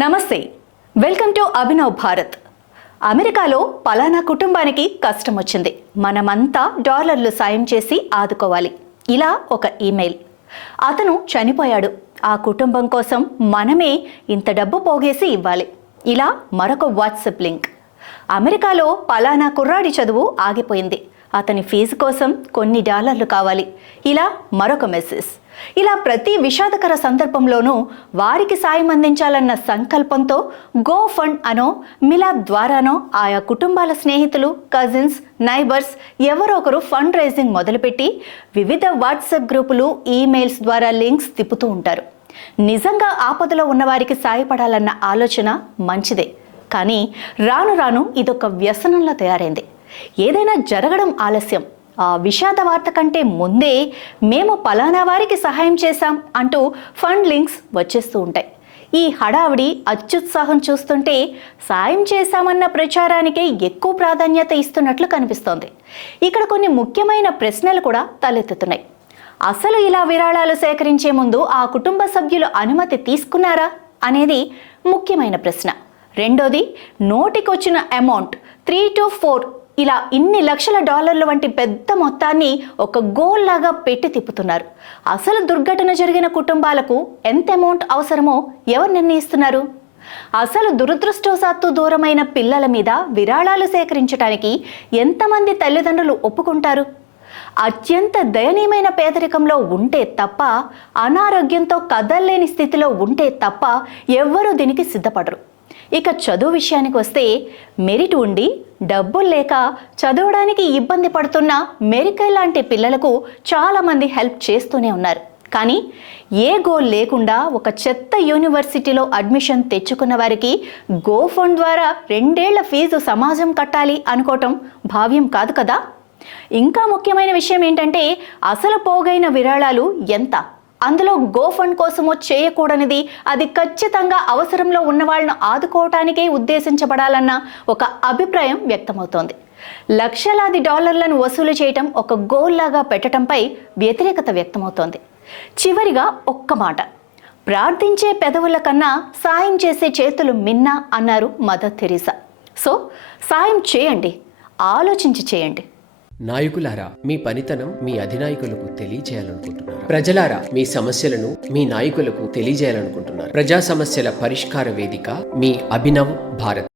నమస్తే, welcome to Abhinav Bharat. అమెరికాలో పలానా కుటుంబానికి కష్టం వచ్చింది, మనమంతా డాలర్లు సాయం చేసి ఆదుకోవాలి. ఇలా ఒక ఈమెయిల్. అతను చనిపోయాడు, ఆ కుటుంబం కోసం మనమే ఇంత డబ్బు పోగేసి ఇవ్వాలి. ఇలా మరొక వాట్సాప్ లింక్. అమెరికాలో పలానా కుర్రాడి చదువు ఆగిపోయింది, అతని ఫీజు కోసం కొన్ని డాలర్లు కావాలి. ఇలా మరొక మెసేజ్. ఇలా ప్రతి విషాదకర సందర్భంలోనూ వారికి సాయం అందించాలన్న సంకల్పంతో గో ఫండ్ అనో మిలాప్ ద్వారానో ఆయా కుటుంబాల స్నేహితులు, కజిన్స్, నైబర్స్ ఎవరో ఒకరు ఫండ్ రైజింగ్ మొదలుపెట్టి వివిధ వాట్సాప్ గ్రూపులు, ఈమెయిల్స్ ద్వారా లింక్స్ తిప్పుతూ ఉంటారు. నిజంగా ఆపదలో ఉన్నవారికి సాయపడాలన్న ఆలోచన మంచిదే, కానీ రాను రాను ఇదొక వ్యసనంలో తయారైంది. ఏదైనా జరగడం ఆలస్యం, ఆ విషాద వార్త కంటే ముందే మేము పలానా వారికి సహాయం చేశాం అంటూ ఫండ్ లింక్స్ వచ్చేస్తూ ఉంటాయి. ఈ హడావిడి, అత్యుత్సాహం చూస్తుంటే సాయం చేశామన్న ప్రచారానికే ఎక్కువ ప్రాధాన్యత ఇస్తున్నట్లు కనిపిస్తోంది. ఇక్కడ కొన్ని ముఖ్యమైన ప్రశ్నలు కూడా తలెత్తుతున్నాయి. అసలు ఇలా విరాళాలు సేకరించే ముందు ఆ కుటుంబ సభ్యులు అనుమతి తీసుకున్నారా అనేది ముఖ్యమైన ప్రశ్న. రెండోది, నోటికొచ్చిన అమౌంట్ 3 to 4 ఇలా ఇన్ని లక్షల డాలర్ల వంటి పెద్ద మొత్తాన్ని ఒక గోల్ లాగా పెట్టి తిప్పుతున్నారు. అసలు దుర్ఘటన జరిగిన కుటుంబాలకు ఎంత అమౌంట్ అవసరమో ఎవరు నిర్ణయిస్తున్నారు? అసలు దురదృష్టవశాత్తు దూరమైన పిల్లల మీద విరాళాలు సేకరించడానికి ఎంతమంది తల్లిదండ్రులు ఒప్పుకుంటారు? అత్యంత దయనీయమైన పేదరికంలో ఉంటే తప్ప, అనారోగ్యంతో కదల్లేని స్థితిలో ఉంటే తప్ప ఎవ్వరూ దీనికి సిద్ధపడరు. ఇక చదువు విషయానికి వస్తే, మెరిట్ ఉండి డబ్బులు లేక చదవడానికి ఇబ్బంది పడుతున్న మెరికల్ లాంటి పిల్లలకు చాలామంది హెల్ప్ చేస్తూనే ఉన్నారు. కానీ ఏ గోల్ లేకుండా ఒక చెత్త యూనివర్సిటీలో అడ్మిషన్ తెచ్చుకున్న వారికి గో ఫండ్ ద్వారా 2 ఏళ్ల ఫీజు సమాజం కట్టాలి అనుకోవటం భావ్యం కాదు కదా. ఇంకా ముఖ్యమైన విషయం ఏంటంటే, అసలు పోగైన విరాళాలు ఎంత? అందులో గో ఫండ్ కోసమో చేయకూడనిది, అది ఖచ్చితంగా అవసరంలో ఉన్న వాళ్ళను ఆదుకోవటానికే ఉద్దేశించబడాలన్న ఒక అభిప్రాయం వ్యక్తమవుతోంది. లక్షలాది డాలర్లను వసూలు చేయటం ఒక గోల్ లాగా పెట్టడంపై వ్యతిరేకత వ్యక్తమవుతోంది. చివరిగా ఒక్క మాట, ప్రార్థించే పెదవుల కన్నా సాయం చేసే చేతులు మిన్నా అన్నారు మదర్ తెరీసా. సో సాయం చేయండి, ఆలోచించి చేయండి. నాయకులారా, మీ పనితనం మీ అధినాయకులకు తెలియజేయాలనుకుంటున్నారు. ప్రజలారా, మీ సమస్యలను మీ నాయకులకు తెలియజేయాలనుకుంటున్నారు. ప్రజా సమస్యల పరిష్కార వేదిక మీ అభినవ్ భారత్.